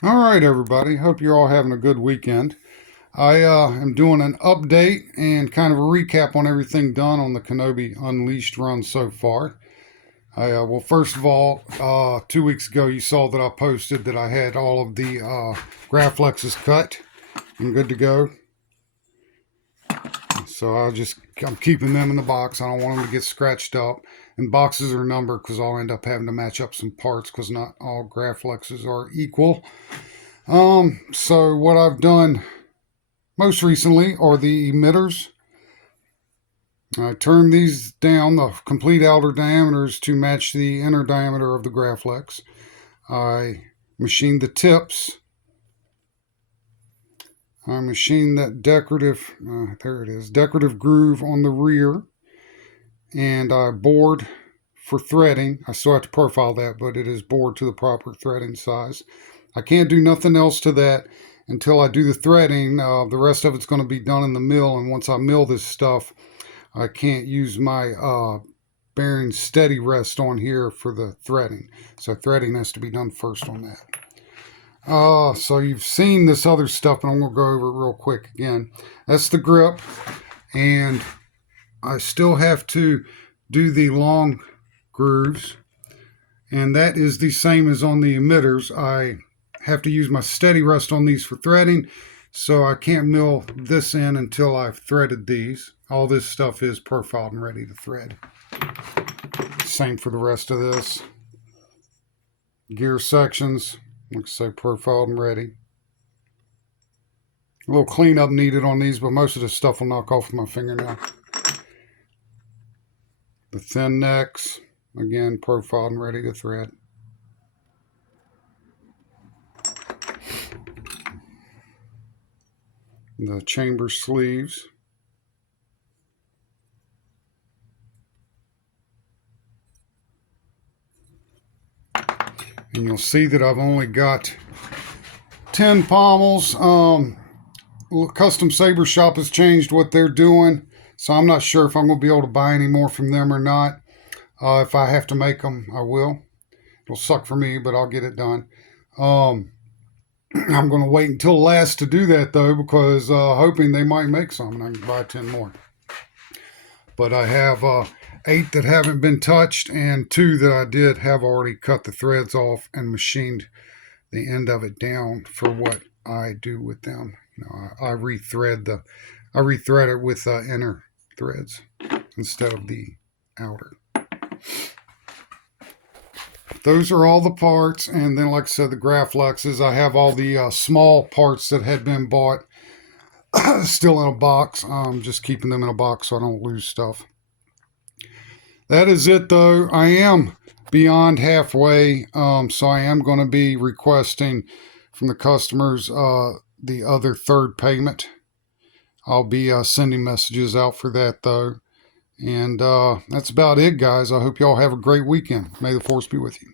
All right, everybody. Hope you're all having a good weekend. I am doing an update and kind of a recap on everything done on the Kenobi Unleashed run so far. Well, first of all, 2 weeks ago, you saw that I posted that I had all of the Graflexes cut and good to go. So I'm keeping them in the box. I don't want them to get scratched up. And boxes are numbered because I'll end up having to match up some parts because not all Graflexes are equal. So what I've done most recently are the emitters. I turned these down, the complete outer diameters, to match the inner diameter of the Graflex. I machined the tips. I machined that decorative, there it is, decorative groove on the rear. And I bored for threading. I still have to profile that, but it is bored to the proper threading size. I can't do nothing else to that until I do the threading. The rest of it's going to be done in the mill, and once I mill this stuff, I can't use my bearing steady rest on here for the threading. So threading has to be done first on that. So you've seen this other stuff, and I'm going to go over it real quick again. That's the grip, and I still have to do the long grooves, and that is the same as on the emitters. I have to use my steady rest on these for threading, so I can't mill this in until I've threaded these. All this stuff is profiled and ready to thread. Same for the rest of this. Gear sections, like I say, profiled and ready. A little cleanup needed on these, but most of the stuff will knock off with my fingernail. The thin necks, again, profiled and ready to thread. The chamber sleeves. And you'll see that I've only got 10 pommels. Custom Saber Shop has changed what they're doing, so I'm not sure if I'm going to be able to buy any more from them or not. If I have to make them, I will. It'll suck for me, but I'll get it done. I'm going to wait until last to do that, though, because hoping they might make some and I can buy 10 more. But I have 8 that haven't been touched and 2 that I did have already cut the threads off and machined the end of it down for what I do with them. You know, I rethread it with inner threads instead of the outer. Those are all the parts, and then like I said, the Graflexes. I have all the small parts that had been bought still in a box. I'm just keeping them in a box so I don't lose stuff. That is it, though. I am beyond halfway, so I am going to be requesting from the customers the other third payment. I'll be sending messages out for that, though. And that's about it, guys. I hope y'all have a great weekend. May the force be with you.